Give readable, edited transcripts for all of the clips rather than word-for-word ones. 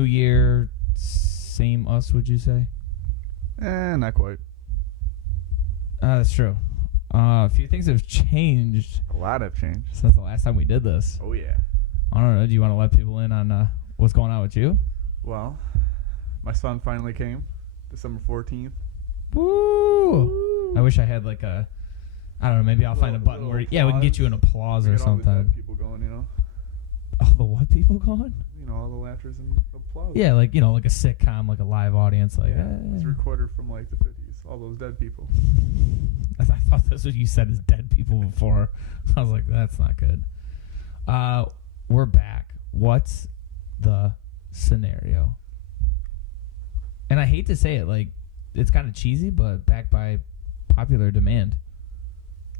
new year, same us, would you say? Not quite. That's true. A few things have changed. A lot have changed. Since the last time we did this. Oh, yeah. I don't know. Do you want to let people in on what's going on with you? Well, my son finally came December 14th. Woo! I wish I had like a, I don't know, maybe I'll find a button where, we can get you an applause or something. All the dead people going, you know. All the what people going? You know, all the laughters and applause. Yeah, like, you know, like a sitcom, like a live audience. Like, yeah, it's recorded from like the 50s. All those dead people. I thought that's what you said is dead people before. I was like, that's not good. We're back. What's the scenario? And I hate to say it, like, it's kind of cheesy, but backed by popular demand.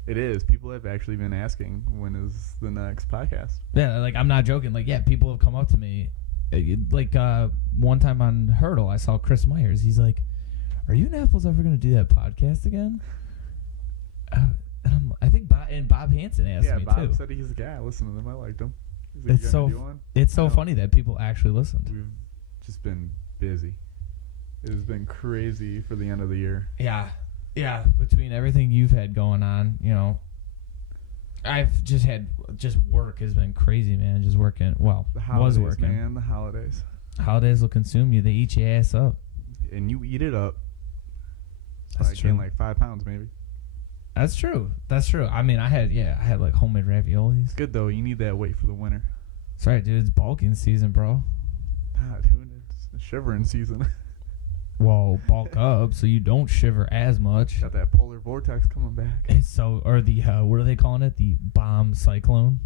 It is. People have actually been asking, when is the next podcast? Yeah, like, I'm not joking. Like, yeah, people have come up to me. Like, one time on Hurdle, I saw Chris Myers. He's like, are you and Apples ever going to do that podcast again? I think Bob Hansen asked me, Bob too. Yeah, Bob said he's the guy. I listened to them. I liked him. Like, it's so funny that people actually listened. We've just been busy. It has been crazy for the end of the year. Yeah. Yeah, between everything you've had going on, you know, I've just had work has been crazy, man. Just working. Well, the holidays, was working. Man, the holidays. Holidays will consume you. They eat your ass up. And you eat it up. That's true. I gained like 5 pounds, maybe. That's true. I mean, I had like homemade raviolis. It's good though. You need that weight for the winter. That's right, dude. It's bulking season, bro. Nah, dude, it's shivering season. Well, bulk up so you don't shiver as much. Got that polar vortex coming back. Or the what are they calling it? The bomb cyclone.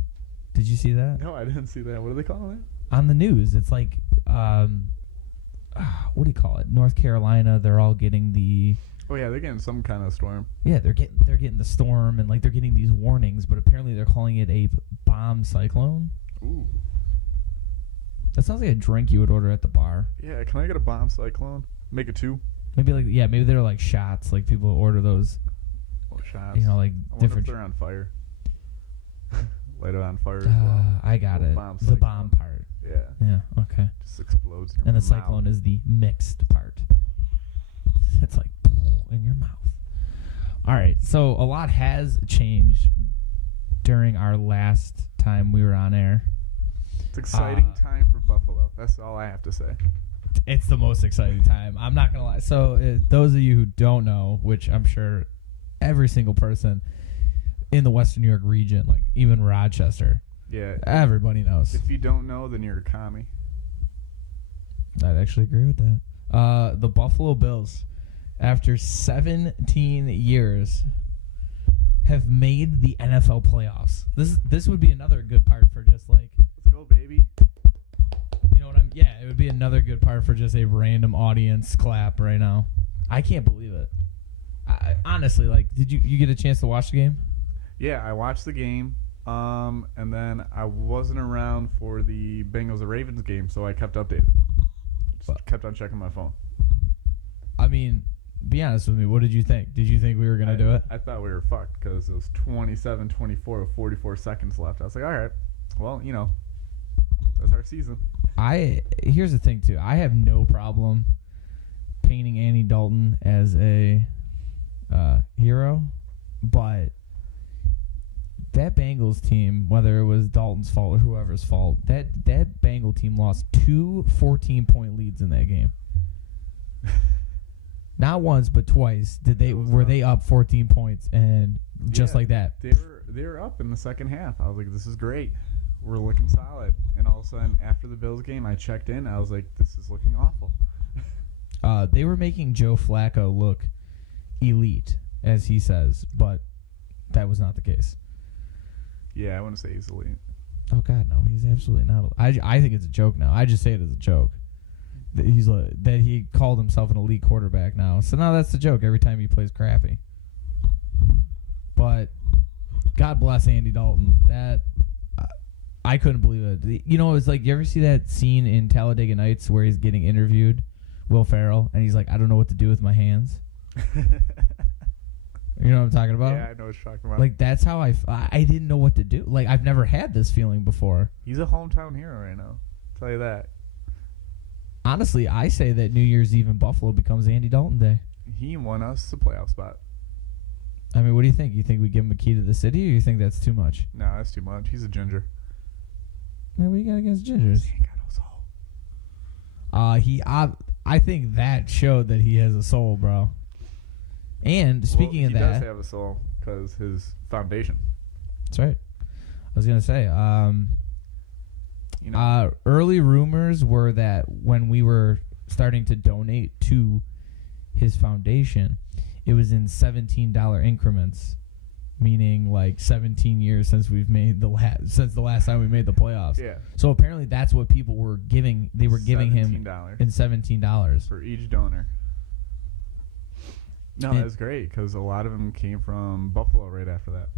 Did you see that? No, I didn't see that. What are they calling it? On the news, it's like what do you call it? North Carolina. They're all getting the. Oh yeah, they're getting some kind of storm. Yeah, they're getting the storm and like they're getting these warnings, but apparently they're calling it a bomb cyclone. Ooh. That sounds like a drink you would order at the bar. Yeah, can I get a bomb cyclone? Make it 2. Maybe they're like shots. Like people order those. Oh, shots. You know, like I different. Wonder if they're on fire. Light it on fire as well. I got it. The bomb part. Yeah. Yeah. Okay. Just explodes. In your and the mouth. cyclone is the mixed part. It's like in your mouth. All right. So a lot has changed during our last time we were on air. It's exciting time for Buffalo. That's all I have to say. It's the most exciting time. I'm not going to lie. So those of you who don't know, which I'm sure every single person in the Western New York region, like even Rochester, yeah, everybody knows. If you don't know, then you're a commie. I'd actually agree with that. The Buffalo Bills, after 17 years, have made the NFL playoffs. This would be another good part for just like... Let's go, baby. You know what I'm... Yeah, it would be another good part for just a random audience clap right now. I can't believe it. Honestly, like, did you get a chance to watch the game? Yeah, I watched the game, and then I wasn't around for the Bengals-Ravens game, so I kept updated. Just kept on checking my phone. I mean, be honest with me. What did you think? Did you think we were going to do it? I thought we were fucked because it was 27-24 with 44 seconds left. I was like, all right, well, you know, that's our season. Here's the thing, too. I have no problem painting Andy Dalton as a hero, but that Bengals team, whether it was Dalton's fault or whoever's fault, that Bengal team lost 2 14-point leads in that game. Not once, but twice were they up 14 points, and just like that. They were up in the second half. I was like, this is great. We're looking solid. And all of a sudden, after the Bills game, I checked in. I was like, this is looking awful. They were making Joe Flacco look elite, as he says, but that was not the case. Yeah, I wouldn't say he's elite. Oh, God, no. He's absolutely not. I think it's a joke now. I just say it as a joke. That he called himself an elite quarterback now. So now that's the joke every time he plays crappy. But God bless Andy Dalton. That I couldn't believe it. You know, it's like, you ever see that scene in Talladega Nights where he's getting interviewed, Will Ferrell, and he's like, I don't know what to do with my hands. You know what I'm talking about? Yeah, I know what you're talking about. Like, that's how I didn't know what to do. Like, I've never had this feeling before. He's a hometown hero right now. I'll tell you that. Honestly, I say that New Year's Eve in Buffalo becomes Andy Dalton Day. He won us the playoff spot. I mean, what do you think? You think we give him a key to the city, or you think that's too much? No, that's too much. He's a ginger. Man, what do you got against gingers? He ain't got no soul. I think that showed that he has a soul, bro. And speaking of he that, does have a soul because his foundation. that's right. I was gonna say, You know, early rumors were that when we were starting to donate to his foundation, it was in $17 increments, meaning like 17 years since we've made since the last time we made the playoffs. yeah. So apparently that's what people were giving. They were giving him $17 in $17 for each donor. No, And- that's great because a lot of them came from Buffalo right after that.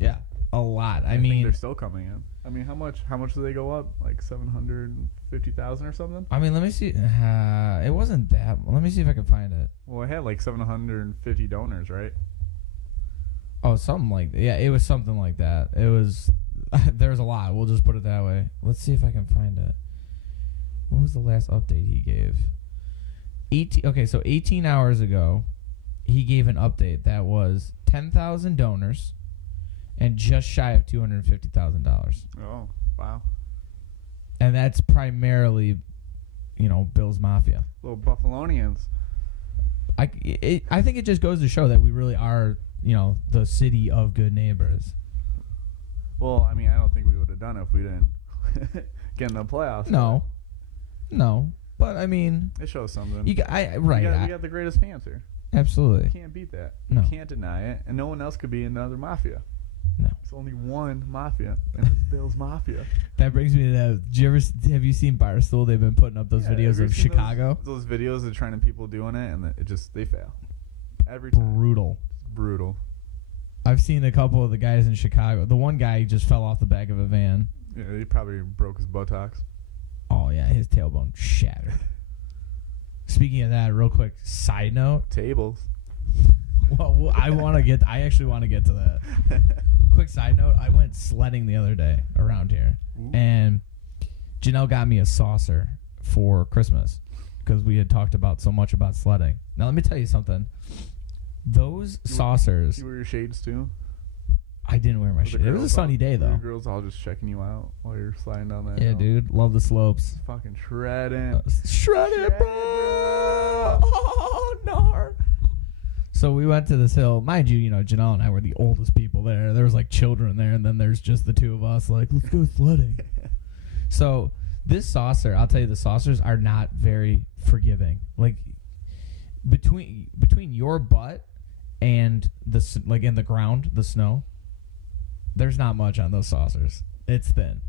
Yeah, a lot. I think mean, they're still coming in. I mean, how much do they go up? Like 750,000 or something? let me see. It wasn't that. Let me see if I can find it. Well, it had like 750 donors, right? Oh, something like that. Yeah, it was something like that. It was. There's a lot. We'll just put it that way. Let's see if I can find it. What was the last update he gave? 18. Okay, so 18 hours ago, he gave an update that was 10,000 donors, and just shy of $250,000. Oh, wow. And that's primarily, Bills Mafia. Little Buffalonians. I think it just goes to show that we really are, the city of good neighbors. Well, I mean, I don't think we would have done it if we didn't get in the playoffs. No, but I mean, It shows something. we got the greatest fans here. absolutely. You can't beat that. No. You can't deny it. And no one else could be another mafia. No. There's only one mafia, and it's Bills Mafia. That brings me to that. Have you seen Barstool? They've been putting up those Yeah, videos have you of seen Chicago. Those videos of trying to people doing it, and they fail. Every time. Brutal. It's brutal. I've seen a couple of the guys in Chicago. The one guy just fell off the back of a van. Yeah, he probably broke his buttocks. Oh yeah, his tailbone shattered. Speaking of that, real quick side note. Tables. Well, I actually want to get to that. Quick side note, I went sledding the other day around here. Ooh. And Janelle got me a saucer for Christmas because we had talked about so much about sledding. Now, let me tell you something. Those saucers, You wear your shades too? I didn't wear my Were the shit. It was a girls sunny day, were your though. girls all just checking you out while you're sliding down that Yeah, hill? dude. Love the slopes. Fucking shredding. Shred it, bro. Oh, no. So we went to this hill. Mind you, Janelle and I were the oldest people there. There was like children there, and then there's just the two of us like, let's go sledding. So this saucer, I'll tell you, the saucers are not very forgiving. Like between your butt and in the ground, the snow, there's not much on those saucers. It's thin.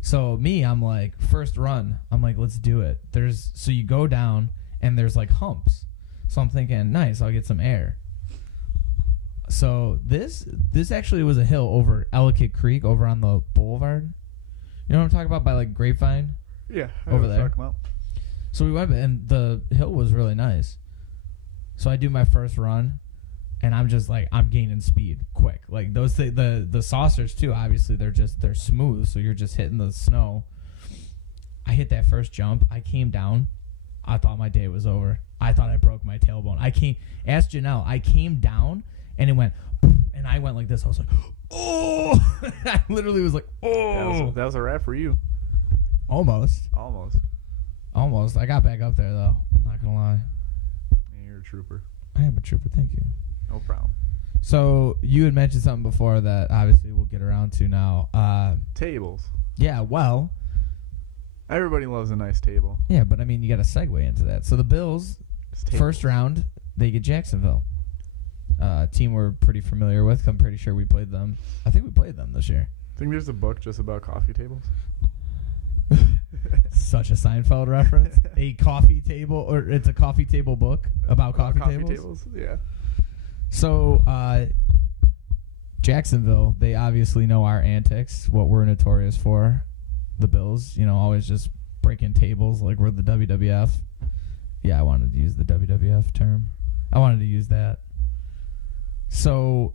So I'm like, first run, I'm like, let's do it. So you go down and there's like humps. So I'm thinking, nice, I'll get some air. So this actually was a hill over Ellicott Creek over on the boulevard. You know what I'm talking about, by like Grapevine? Yeah. I Over know what there. you're talking about. So we went, and the hill was really nice. So I do my first run, and I'm just like, I'm gaining speed quick. Like the saucers too, obviously they're smooth, so you're just hitting the snow. I hit that first jump. I came down. I thought my day was over. I thought I broke my tailbone. Ask Janelle. I came down, and it went, and I went like this. I was like, oh! I literally was like, oh! That was a wrap for you. Almost. I got back up there, though. I'm not going to lie. Yeah, you're a trooper. I am a trooper. Thank you. No problem. So you had mentioned something before that obviously we'll get around to now. Tables. Yeah, well. Everybody loves a nice table. Yeah, but I mean, you got to segue into that. So the Bills, first round, they get Jacksonville. Team we're pretty familiar with. I'm pretty sure we played them. I think we played them this year. I think there's a book just about coffee tables. Such a Seinfeld reference. A coffee table, or it's a coffee table book about coffee tables. Yeah. So, Jacksonville, they obviously know our antics, what we're notorious for. The Bills, always just breaking tables like we're the WWF. Yeah, I wanted to use the WWF term. I wanted to use that. So,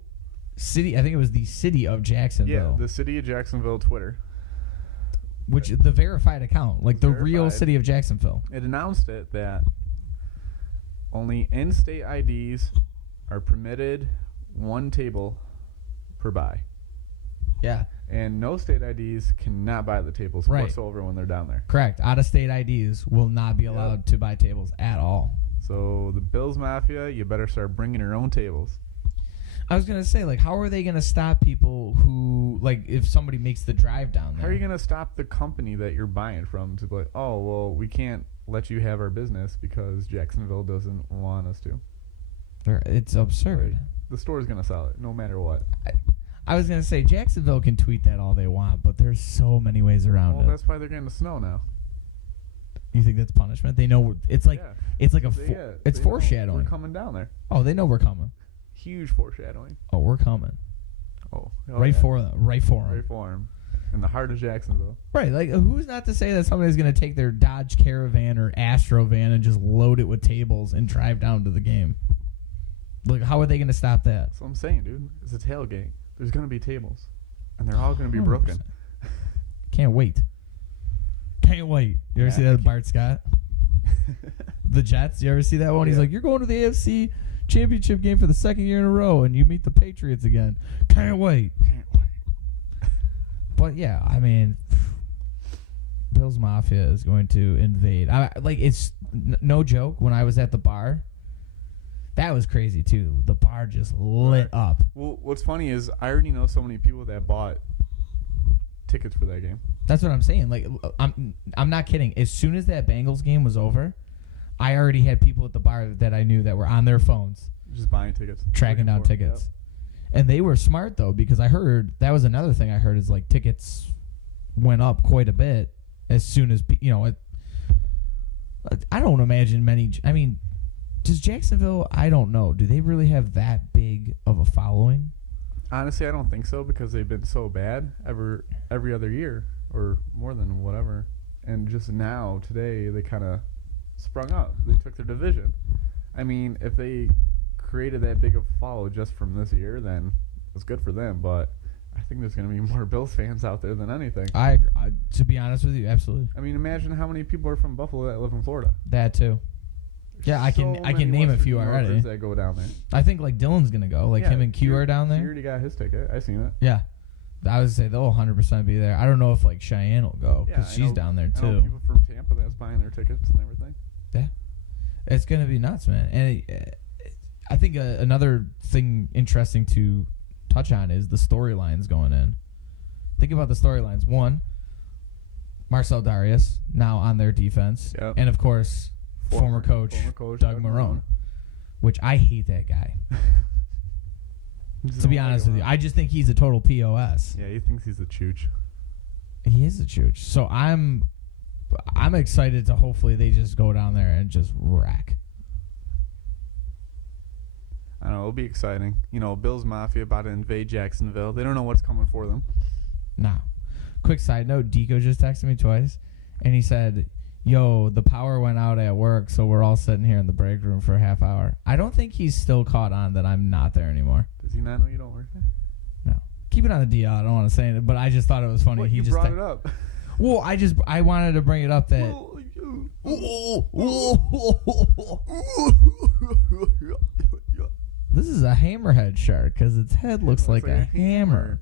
I think it was the city of Jacksonville. Yeah, the city of Jacksonville Twitter. which the verified account, like the real Verified. city of Jacksonville. It announced it that only in-state IDs are permitted 1 table per buy. Yeah, And no state IDs cannot buy the tables Right. whatsoever when they're down there. correct. Out-of-state IDs will not be allowed to buy tables at all. So the Bills Mafia, you better start bringing your own tables. I was gonna say, like, how are they gonna stop people who, like, if somebody makes the drive down there? How are you going to stop the company that you're buying from to be like, oh, well, we can't let you have our business because Jacksonville doesn't want us to? It's absurd. Like, the store's going to sell it no matter what. I was gonna say Jacksonville can tweet that all they want, but there's so many ways around Well, it. that's why they're getting the snow now. You think that's punishment? They know it's like Yeah. it's like a Yeah, it's they know foreshadowing. We're coming down there. Oh, they know we're coming. Huge foreshadowing. Oh, we're coming. Oh, Right for them. Right for them. Right for 'em. In the heart of Jacksonville. Right. Like, who's not to say that somebody's going to take their Dodge Caravan or Astro van and just load it with tables and drive down to the game? Like, how are they going to stop that? That's what I'm saying, dude. It's a tailgate. There's going to be tables. And they're all going to be broken. 100%. Can't wait. Can't wait. You ever Yeah, see that with Bart Scott? The Jets? You ever see that one? He's Yeah. like, you're going to the AFC Championship game for the second year in a row, and you meet the Patriots again. Can't wait. Can't wait. But yeah, I mean, Bills Mafia is going to invade. It's no joke. When I was at the bar, that was crazy too. The bar just lit up. Well, what's funny is I already know so many people that bought tickets for that game. That's what I'm saying. Like, I'm not kidding. As soon as that Bengals game was over, I already had people at the bar that I knew that were on their phones Just buying tickets. tracking down Looking for 'em. tickets. And they were smart though, because I heard that was another thing I heard is like tickets went up quite a bit as soon as I don't imagine many. I mean, does Jacksonville? I don't know. Do they really have that big of a following? Honestly, I don't think so because they've been so bad every other year or more than whatever. And just now, today, they kind of sprung up. They took their division. I mean, if they created that big of a follow just from this year, then it's good for them. But I think there's going to be more Bills fans out there than anything. I to be honest with you, absolutely. I mean, imagine how many people are from Buffalo that live in Florida. That too. Yeah, I can name a few already. That go down there. I think like Dylan's gonna go. Like Yeah, him and Q are down He there. already got his ticket. I seen it. Yeah, I would say they'll 100% be there. I don't know if like Cheyenne will go Yeah, because I she's know- down there I know too. people from Tampa that's buying their tickets and everything. It's gonna be nuts, man. And I think another thing interesting to touch on is the storylines going in. Think about the storylines. One, Marcel Darius now on their defense, Yep. and of course former coach Doug Marrone, which I hate that guy. To be honest with you, I just think he's a total POS. Yeah, he thinks he's a chooch. He is a chooch. So I'm excited to hopefully they just go down there and just rack. I don't know, it'll be exciting. You know, Bills Mafia about to invade Jacksonville. They don't know what's coming for them. Now, quick side note, Deco just texted me twice, and he said, yo, the power went out at work, so we're all sitting here in the break room for a half hour. I don't think he's still caught on that I'm not there anymore. Does he not know you don't work there? No. Keep it on the DL. I don't want to say it, but I just thought it was funny. What, He you just brought it up. Well, I wanted to bring it up that this is a hammerhead shark because its head looks like a hammer.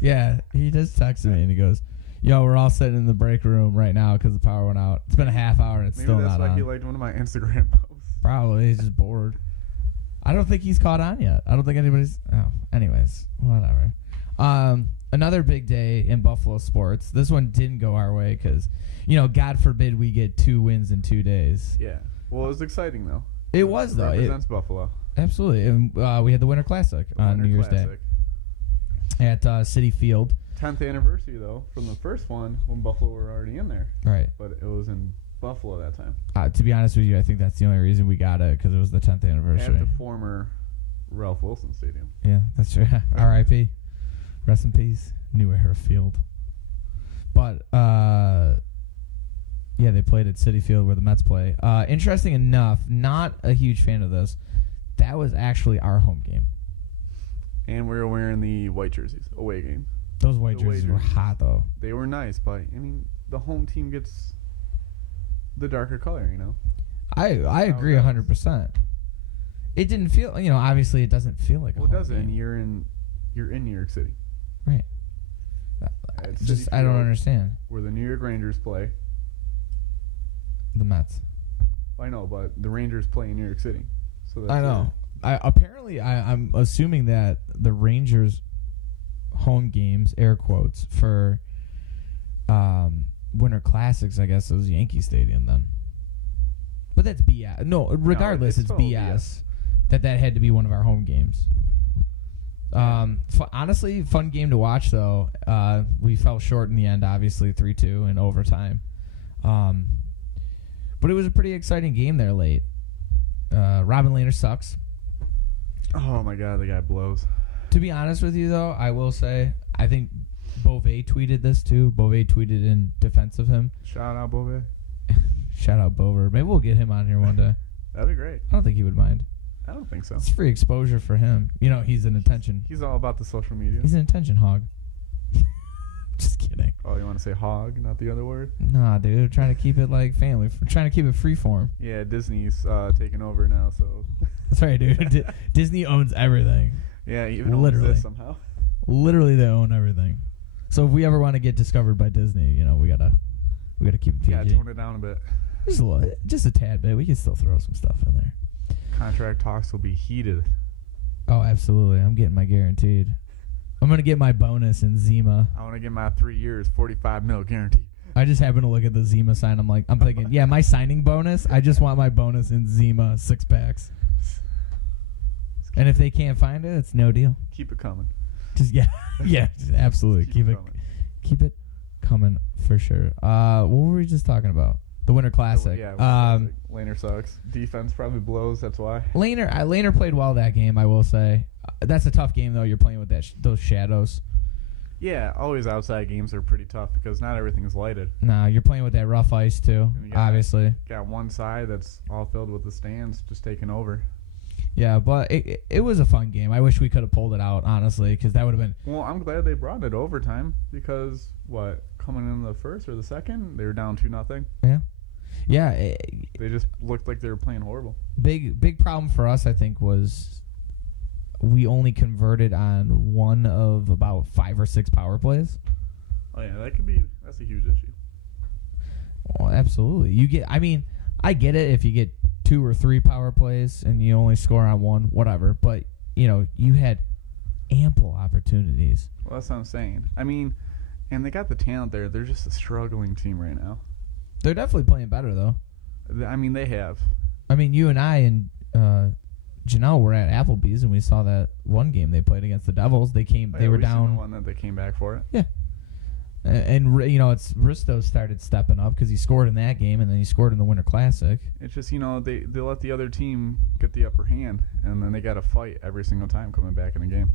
Yeah, he just texted me and he goes, yo, we're all sitting in the break room right now because the power went out. It's been a half hour and it's Maybe still that's not why on. he liked one of my Instagram posts. Probably. He's just bored. I don't think he's caught on yet. I don't think anybody's... Oh, anyways. Whatever. Another big day in Buffalo sports. This one didn't go our way because, God forbid we get 2 wins in 2 days. Yeah. Well, it was exciting, though. It was, though. It represents Buffalo. absolutely. And, we had the Winter Classic on Winter New Year's Classic. Day at Citi Field. 10th anniversary, though, from the first one when Buffalo were already in there. Right. But it was in Buffalo that time. To be honest with you, I think that's the only reason we got it because it was the 10th anniversary. At the former Ralph Wilson Stadium. Yeah, that's true. R.I.P. Rest in peace. New Era Field. But, yeah, they played at Citi Field where the Mets play. Interesting enough, not a huge fan of this. That was actually our home game. And we were wearing the white jerseys, away game. Those white jerseys were hot, though. They were nice, but I mean, the home team gets the darker color. You know. I agree 100%. It didn't feel, obviously it doesn't feel like a home Well, it doesn't. game. You're in New York City. Right. I don't understand. Where the New York Rangers play. The Mets. I know, but the Rangers play in New York City. So that's I know. I'm assuming that the Rangers home games, air quotes, for Winter Classics, I guess, is Yankee Stadium then. But that's BS. No, regardless, it's BS. That had to be one of our home games. Honestly, fun game to watch, though. We fell short in the end, obviously, 3-2 in overtime. But it was a pretty exciting game there late. Robin Lehner sucks. Oh, my God, the guy blows. To be honest with you, though, I will say, I think Beauvais tweeted this, too. Beauvais tweeted in defense of him. Shout out, Beauvais. Shout out Bover. Maybe we'll get him on here one day. That'd be great. I don't think he would mind. I don't think so. It's free exposure for him. He's an attention. He's all about the social media. He's an attention hog. Just kidding. Oh, you want to say hog, not the other word? Nah, dude. Trying to keep it like family. Trying to keep it free form. Yeah, Disney's taking over now, so. That's right, dude. Disney owns everything. Yeah, even literally owns this somehow. Literally, they own everything. So if we ever want to get discovered by Disney, we gotta keep it PG. Yeah, tone it down a bit. Just a tad bit. We can still throw some stuff in there. Contract talks will be heated. Oh, absolutely. I'm getting my guaranteed. I'm going to get my bonus in Zima. I want to get my 3 years, $45 million guaranteed. I just happen to look at the Zima sign. I'm thinking, yeah, my signing bonus. I just want my bonus in Zima 6-packs. And if they can't find it, it's no deal. Keep it coming. Just just absolutely keep it coming for sure. What were we just talking about? The Winter Classic. Yeah, Classic. Lehner sucks. Defense probably blows. That's why. Lehner played well that game, I will say. That's a tough game, though. You're playing with those shadows. Yeah, always outside games are pretty tough because not everything is lighted. No, you're playing with that rough ice, too, obviously. Got one side that's all filled with the stands just taking over. Yeah, but it was a fun game. I wish we could have pulled it out, honestly, because that would have been... Well, I'm glad they brought it overtime because, coming in the first or the second, they were down 2-0. Yeah. Yeah. They just looked like they were playing horrible. Big problem for us, I think, was we only converted on one of about 5 or 6 power plays. Oh, yeah, that's a huge issue. Well, absolutely. I get it if you get 2 or 3 power plays and you only score on one, whatever. But, you had ample opportunities. Well, that's what I'm saying. And they got the talent there. They're just a struggling team right now. They're definitely playing better, though. They have. You and I and Janelle were at Applebee's, and we saw that one game they played against the Devils. They were down. Seen the one that they came back for it. Yeah. And it's Risto started stepping up because he scored in that game, and then he scored in the Winter Classic. It's just, they let the other team get the upper hand, and then they got to fight every single time coming back in a game.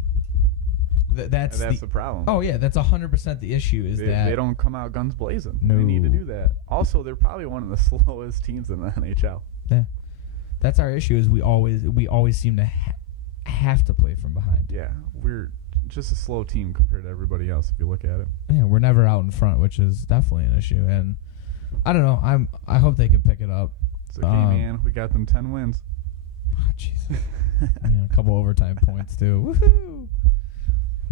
That's the problem. Oh, yeah, that's 100% the issue that they don't come out guns blazing. No. They need to do that. Also, they're probably one of the slowest teams in the NHL. Yeah. That's our issue is we always seem to have to play from behind. Yeah, we're just a slow team compared to everybody else if you look at it. Yeah, we're never out in front, which is definitely an issue. And I don't know. I hope they can pick it up. It's okay, man. We got them 10 wins. Oh, jeez. A couple overtime points too. Woohoo!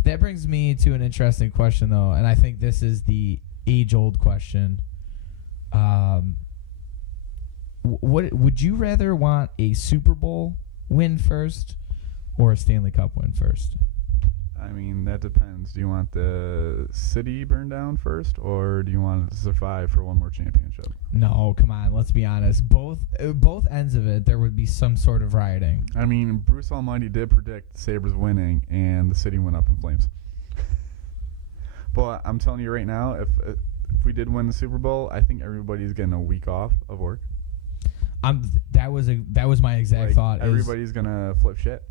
That brings me to an interesting question, though, and I think this is the age-old question. What would you rather want, a Super Bowl win first or a Stanley Cup win first? That depends. Do you want the city burned down first, or do you want it to survive for one more championship? No, come on. Let's be honest. Both ends of it, there would be some sort of rioting. Bruce Almighty did predict the Sabres winning, and the city went up in flames. But I'm telling you right now, if we did win the Super Bowl, I think everybody's getting a week off of work. That was my exact thought. Everybody's gonna flip shit.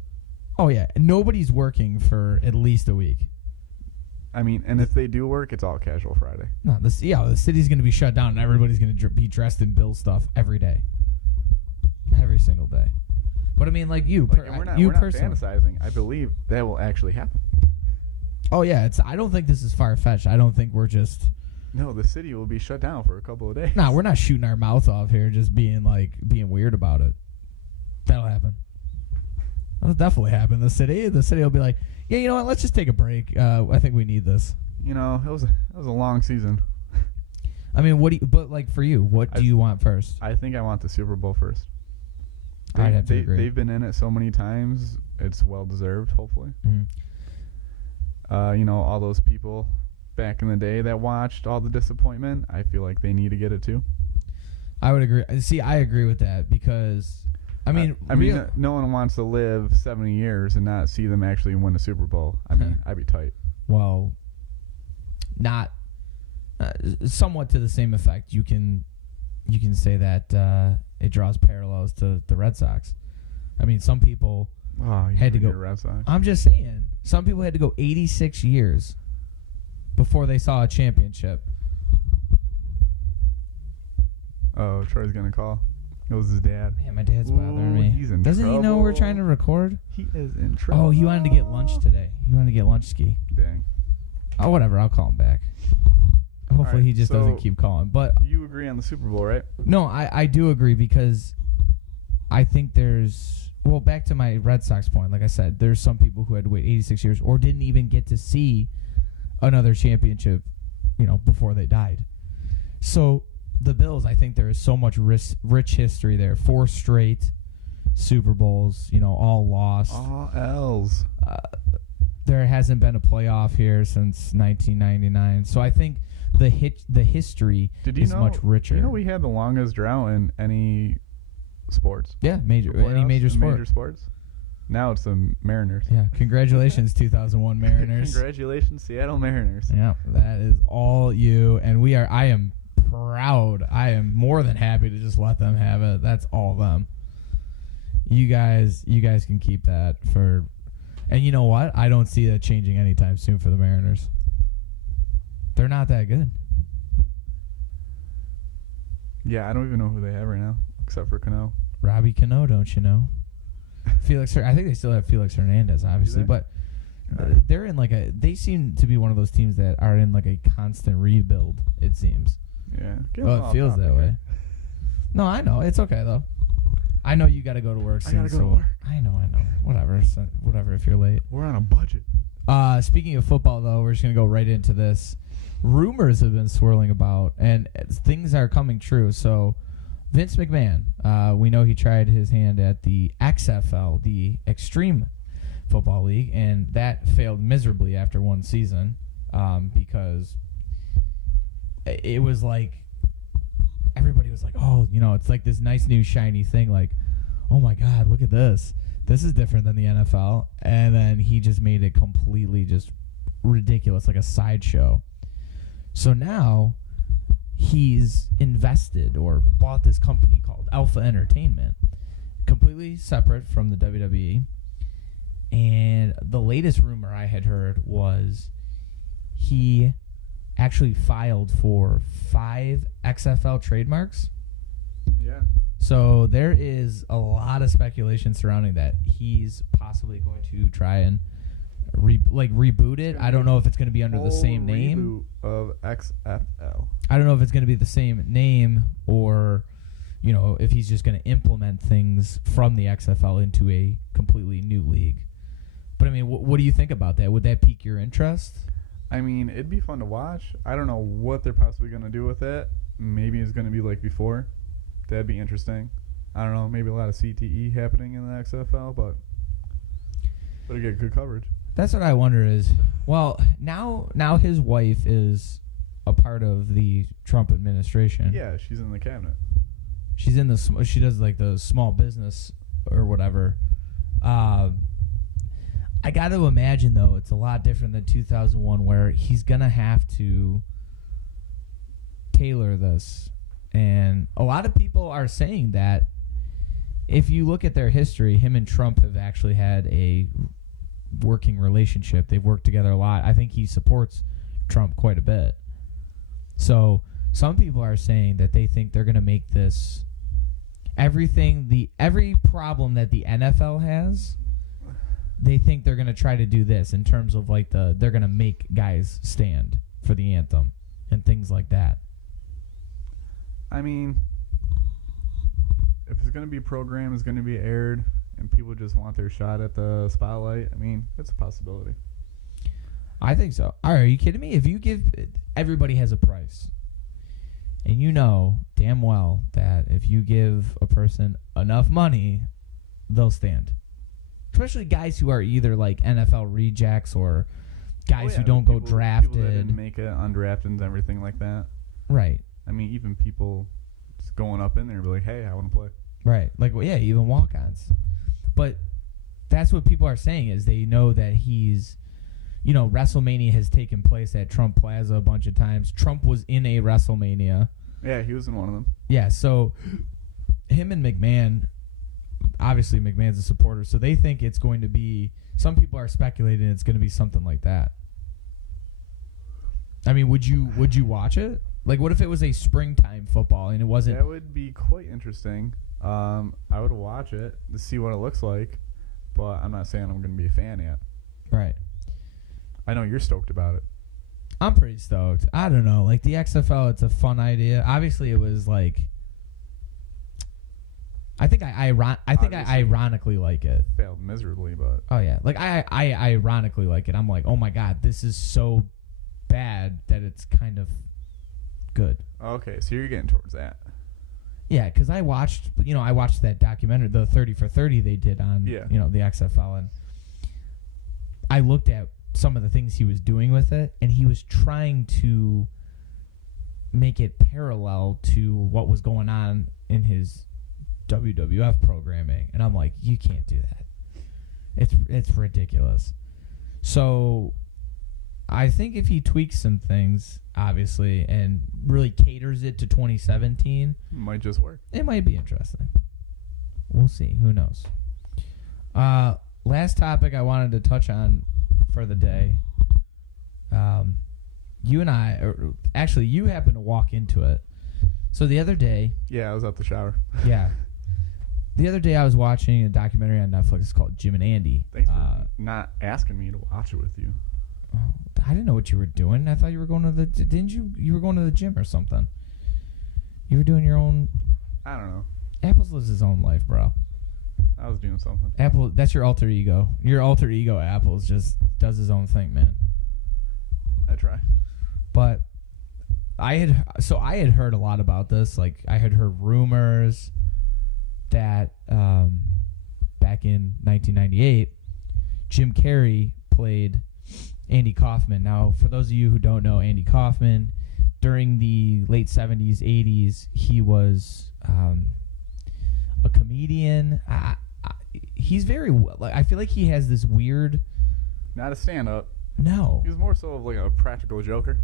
Oh yeah, nobody's working for at least a week. And if they do work, it's all casual Friday. No, the city's going to be shut down, and everybody's going to be dressed in Bill stuff every day, every single day. But we're not fantasizing. I believe that will actually happen. Oh yeah, I don't think this is far fetched. I don't think we're just. No, the city will be shut down for a couple of days. No, we're not shooting our mouth off here, just being weird about it. That'll happen. That'll definitely happen. The city will be like, yeah, you know what? Let's just take a break. I think we need this. You know, it was a long season. I mean, for you, what do you want first? I think I want the Super Bowl first. I'd have to agree. They've been in it so many times. It's well deserved, hopefully. Mm-hmm. You know, all those people back in the day that watched all the disappointment, I feel like they need to get it too. I would agree. See, I agree with that because, I mean, no one wants to live 70 years and not see them actually win a Super Bowl. I mean, I'd be tight. Well, not somewhat to the same effect. You can say that it draws parallels to the Red Sox. I mean, some people had to go. Red Sox. I'm just saying, some people had to go 86 years before they saw a championship. Oh, Troy's gonna call. It was his dad. Man, my dad's bothering me. He's in Doesn't trouble. he know we're trying to record? He is in trouble. Oh, he wanted to get lunch today. He wanted to get lunch ski. Dang. Oh, whatever. I'll call him back. Hopefully right, he just doesn't keep calling. But you agree on the Super Bowl, right? no, I do agree because I think there's... Well, back to my Red Sox point. Like I said, there's some people who had to wait 86 years or didn't even get to see another championship, before they died. So the Bills, I think there is so much rich history there. 4 straight Super Bowls, all lost. All L's. There hasn't been a playoff here since 1999. So I think the history is much richer. You know we had the longest drought in any sports? Yeah, any major sport. Major sports? Now it's the Mariners. Yeah, congratulations, 2001 Mariners. Congratulations, Seattle Mariners. Yeah, that is all you. And I am proud. I am more than happy to just let them have it. That's all them. You guys can keep that for... And you know what? I don't see that changing anytime soon for the Mariners. They're not that good. Yeah, I don't even know who they have right now, except for Cano. Robbie Cano, don't you know? Felix. I think they still have Felix Hernandez, obviously, but they're in they seem to be one of those teams that are in a constant rebuild. It seems. Yeah. Well, it feels that way. No, I know it's okay though. I know you got to go to work soon. I got to go to work. I know. Whatever. Whatever. If you're late. We're on a budget. Speaking of football, though, we're just gonna go right into this. Rumors have been swirling about, and things are coming true. So, Vince McMahon, we know he tried his hand at the XFL, the Extreme Football League, and that failed miserably after one season because it was everybody was like, oh, it's like this nice new shiny thing. Like, oh my God, look at this. This is different than the NFL. And then he just made it completely just ridiculous, like a sideshow. So now he's invested or bought this company called Alpha Entertainment, completely separate from the WWE. And the latest rumor I had heard was he actually filed for 5 XFL trademarks. Yeah. So there is a lot of speculation surrounding that. He's possibly going to try and reboot it. I don't know if it's going to be under the same name of XFL. I don't know if it's going to be the same name or, if he's just going to implement things from the XFL into a completely new league. But I mean, what do you think about that? Would that pique your interest? I mean, it'd be fun to watch. I don't know what they're possibly going to do with it. Maybe it's going to be like before. That'd be interesting. I don't know. Maybe a lot of CTE happening in the XFL, but it'll get good coverage. That's what I wonder is, well, now his wife is a part of the Trump administration. Yeah, she's in the cabinet. She's in she does the small business or whatever. I got to imagine, though, it's a lot different than 2001 where he's going to have to tailor this. And a lot of people are saying that if you look at their history, him and Trump have actually had a working relationship. They've worked together a lot. I think he supports Trump quite a bit. So some people are saying that they think they're going to make this every problem that the NFL has, they think they're going to try to do this in terms of like they're going to make guys stand for the anthem and things like that. I mean, if it's going to be programmed, it's going to be aired, and people just want their shot at the spotlight, I mean, it's a possibility. I think so. All right, are you kidding me? If you give, everybody has a price. And you know damn well that if you give a person enough money, they'll stand. Especially guys who are either like NFL rejects or guys who don't go drafted. People that didn't make it, undrafted and everything like that. Right. I mean, even people just going up in there and be like, hey, I want to play. Right. Like, well, yeah, even walk-ons. But that's what people are saying is they know that he's, WrestleMania has taken place at Trump Plaza a bunch of times. Trump was in a WrestleMania. Yeah, he was in one of them. Yeah, so him and McMahon, obviously McMahon's a supporter, so they think it's going to be, some people are speculating it's going to be something like that. I mean, would you watch it? Like, what if it was a springtime football and it wasn't? That would be quite interesting. I would watch it to see what it looks like, but I'm not saying I'm going to be a fan yet. Right. I know you're stoked about it. I'm pretty stoked. I don't know. Like, the XFL, it's a fun idea. Obviously, it was like, I think I ironically like it. Failed miserably, but. Oh, yeah. Like, I ironically like it. I'm like, oh, my God, this is so bad that it's kind of good. Okay, so you're getting towards that. Yeah, because I watched that documentary, the 30 for 30 they did on, the XFL, and I looked at some of the things he was doing with it, and he was trying to make it parallel to what was going on in his WWF programming, and I'm like, you can't do that. It's ridiculous. So I think if he tweaks some things, obviously, and really caters it to 2017, might just work. It might be interesting. We'll see. Who knows? Last topic I wanted to touch on for the day. You and I, actually, you happened to walk into it. So the other day. Yeah, I was out the shower. Yeah. The other day I was watching a documentary on Netflix. It's called Jim and Andy. Thanks for not asking me to watch it with you. I didn't know what you were doing. I thought you were going to the... Didn't you? You were going to the gym or something. You were doing your own... I don't know. Apples lives his own life, bro. I was doing something. Apple, that's your alter ego. Your alter ego, Apples, just does his own thing, man. I try. But I had heard a lot about this. Like, I had heard rumors that back in 1998, Jim Carrey played Andy Kaufman. Now, for those of you who don't know Andy Kaufman, during the late 70s, 80s, he was a comedian. He's very... I feel like he has this weird... Not a stand-up. No. He was more so of like a practical joker.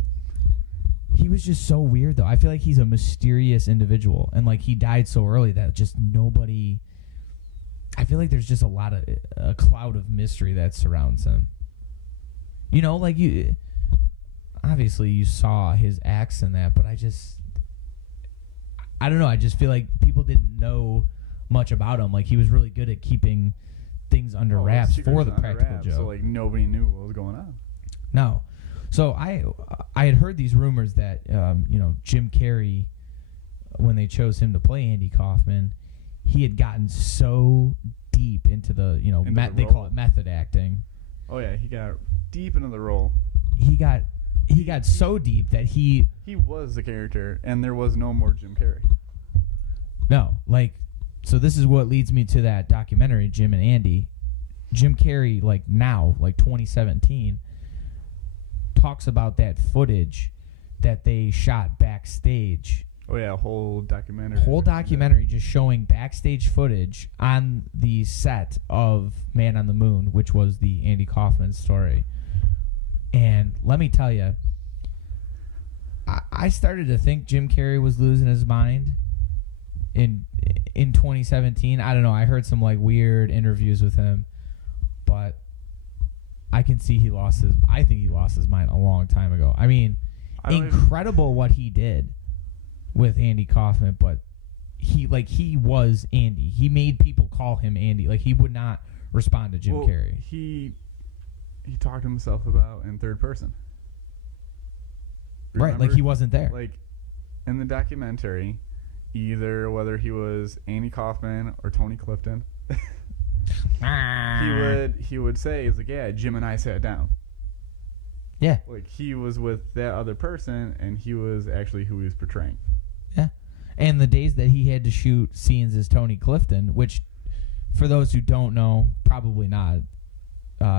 He was just so weird, though. I feel like he's a mysterious individual. And, like, he died so early that just nobody... I feel like there's just a cloud of mystery that surrounds him. You know, like, you... Obviously, you saw his acts in that, but I don't know. I just feel like people didn't know much about him. Like, he was really good at keeping things under wraps for the practical joke. So, like, nobody knew what was going on. No. So I had heard these rumors that Jim Carrey, when they chose him to play Andy Kaufman, he had gotten so deep into the they call it method acting. Oh yeah, he got deep into the role. He got so deep that he was the character, and there was no more Jim Carrey. No, like, so this is what leads me to that documentary, Jim and Andy. Jim Carrey, like now, like 2017. Talks about that footage that they shot backstage. Oh yeah, whole documentary just showing backstage footage on the set of Man on the Moon, which was the Andy Kaufman story. And let me tell you, I started to think Jim Carrey was losing his mind in 2017. I don't know. I heard some like weird interviews with him, but I can see I think he lost his mind a long time ago. I mean, incredible what he did with Andy Kaufman, but he was Andy. He made people call him Andy. Like, he would not respond to Jim Carrey. He talked to himself about in third person. Right, like he wasn't there. Like in the documentary, either whether he was Andy Kaufman or Tony Clifton, he would say, he's like, yeah, Jim and I sat down. Yeah. Like, he was with that other person, and he was actually who he was portraying. Yeah. And the days that he had to shoot scenes as Tony Clifton, which, for those who don't know, probably not,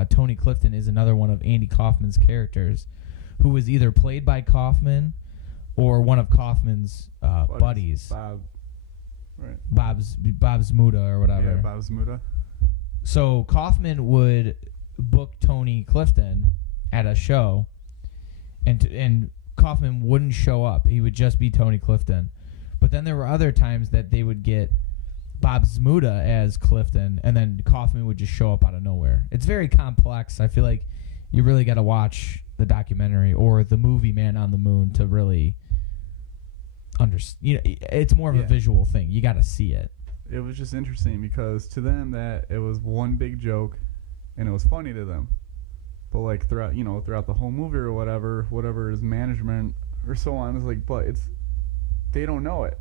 Tony Clifton is another one of Andy Kaufman's characters, who was either played by Kaufman or one of Kaufman's buddies. Bob. Right. Bob's Muda or whatever. Yeah, Bob's Muda. So Kaufman would book Tony Clifton at a show, and Kaufman wouldn't show up. He would just be Tony Clifton. But then there were other times that they would get Bob Zmuda as Clifton, and then Kaufman would just show up out of nowhere. It's very complex. I feel like you really got to watch the documentary or the movie Man on the Moon to really understand. You know, it's more of a visual thing. You got to see it. It was just interesting because to them that it was one big joke, and it was funny to them. But like throughout the whole movie or whatever his management or so on is like, but they don't know it.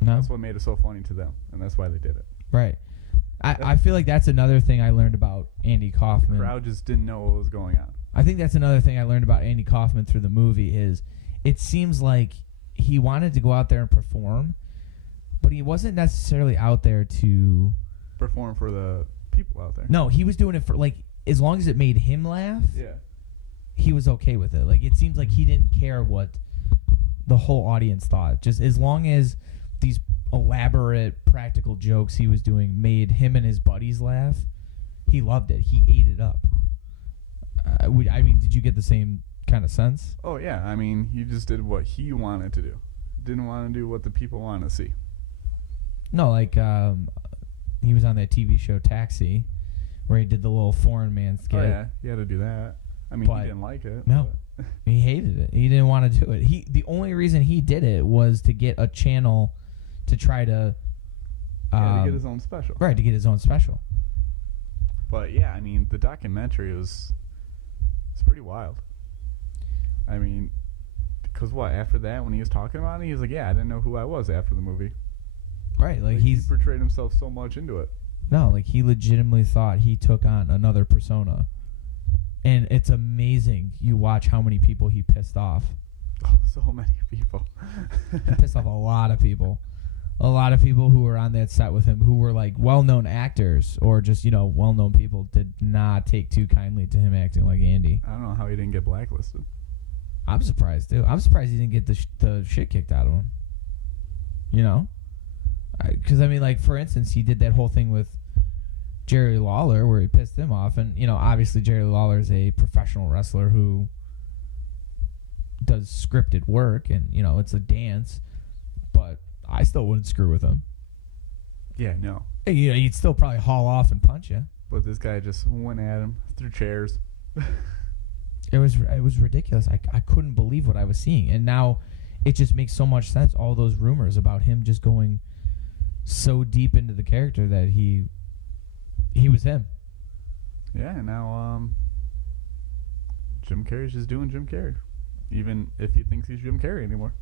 No. That's what made it so funny to them, and that's why they did it. Right. I feel like that's another thing I learned about Andy Kaufman. The crowd just didn't know what was going on. I think that's another thing I learned about Andy Kaufman through the movie is it seems like he wanted to go out there and perform, but he wasn't necessarily out there to perform for the people out there. No, he was doing it for, like, as long as it made him laugh, he was okay with it. Like, it seems like he didn't care what the whole audience thought. Just as long as these elaborate practical jokes he was doing made him and his buddies laugh, he loved it. He ate it up. I mean, did you get the same kind of sense? Oh, yeah. I mean, he just did what he wanted to do. Didn't want to do what the people want to see. No, like, he was on that TV show Taxi, where he did the little foreign man skit. Oh, yeah. He had to do that. I mean, he didn't like it. No. He hated it. He didn't want to do it. The only reason he did it was to get a channel to try to... to get his own special. Right, to get his own special. But, yeah, I mean, the documentary it's pretty wild. I mean, because after that, when he was talking about it, he was like, yeah, I didn't know who I was after the movie. Right, like he portrayed himself so much into it. No, like he legitimately thought he took on another persona. And it's amazing. You watch how many people he pissed off. Oh, so many people. He pissed off a lot of people. A lot of people who were on that set with him who were like well-known actors or just, well-known people did not take too kindly to him acting like Andy. I don't know how he didn't get blacklisted. I'm surprised, too. I'm surprised he didn't get the shit kicked out of him. Because, I mean, like, for instance, he did that whole thing with Jerry Lawler where he pissed him off. And, obviously Jerry Lawler is a professional wrestler who does scripted work and, it's a dance. But I still wouldn't screw with him. Yeah, no. He'd still probably haul off and punch you. But this guy just went at him through chairs. It was ridiculous. I couldn't believe what I was seeing. And now it just makes so much sense. All those rumors about him just going so deep into the character that he was him. Yeah, and now Jim Carrey's just doing Jim Carrey. Even if he thinks he's Jim Carrey anymore.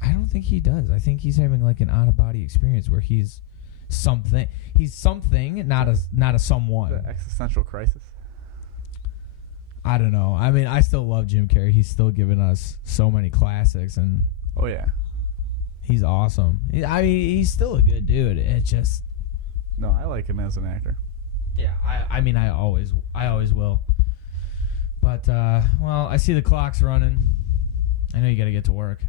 I don't think he does. I think he's having like an out-of-body experience where he's something. He's something, not a someone. The existential crisis. I don't know. I mean, I still love Jim Carrey. He's still giving us so many classics, and oh yeah, he's awesome. I mean, he's still a good dude. It just no, I like him as an actor. Yeah, I mean, I always will. But well, I see the clock's running. I know you got to get to work.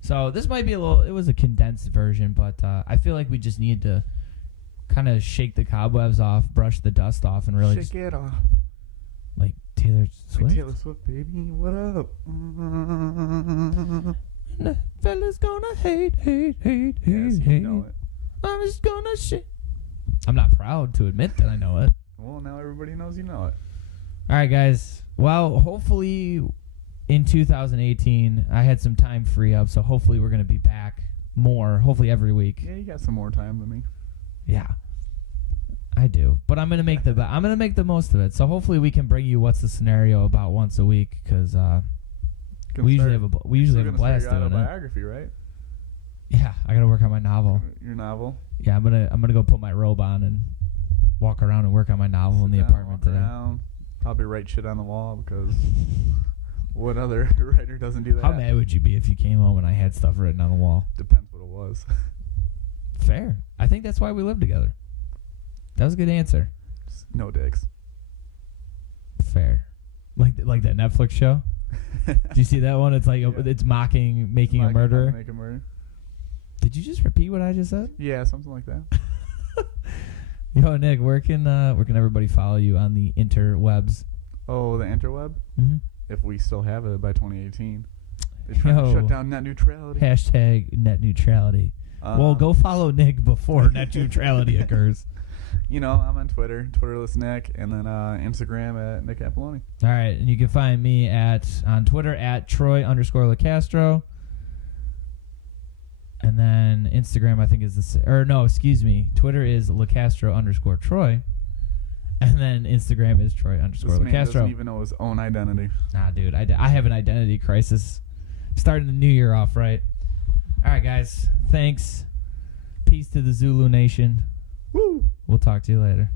So this might be it was a condensed version, but I feel like we just need to kind of shake the cobwebs off, brush the dust off, and really shake it off. Like Taylor Swift? Like Taylor Swift, baby, what up? The fella's gonna hate. Yes, you know it. I'm just gonna shit. I'm not proud to admit that I know it. Well, now everybody knows you know it. All right, guys. Well, hopefully in 2018, I had some time free up, so hopefully we're going to be back more, hopefully every week. Yeah, you got some more time than me. Yeah, I do. But I'm gonna make the most of it. So hopefully we can bring you What's the Scenario about once a week, because we usually have a blast your doing it. autobiography, right? Yeah, I gotta work on my novel. Your novel. Yeah, I'm gonna go put my robe on and walk around and work on my novel in the apartment today. Around, probably write shit on the wall, because what other writer doesn't do that? How mad would you be if you came home and I had stuff written on the wall? Depends what it was. Fair. I think that's why we live together. That was a good answer. No dicks. Fair. Like that Netflix show? Did you see that one? It's like it's making a murderer. Make a murder. Did you just repeat what I just said? Yeah, something like that. Yo, Nick, where can everybody follow you on the interwebs? Oh, the interweb? Mm-hmm. If we still have it by 2018. They're trying to shut down net neutrality. Hashtag net neutrality. Well, go follow Nick before net neutrality occurs. You know, I'm on Twitter, Twitterless Nick, and then Instagram at Nick Apoloni. All right, and you can find me on Twitter at Troy_LeCastro. And then Instagram, I think, is Twitter is LeCastro_Troy. And then Instagram is Troy_LeCastro. This man doesn't even know his own identity. Nah, dude, I have an identity crisis. Starting the new year off right. All right, guys. Thanks. Peace to the Zulu Nation. Woo! We'll talk to you later.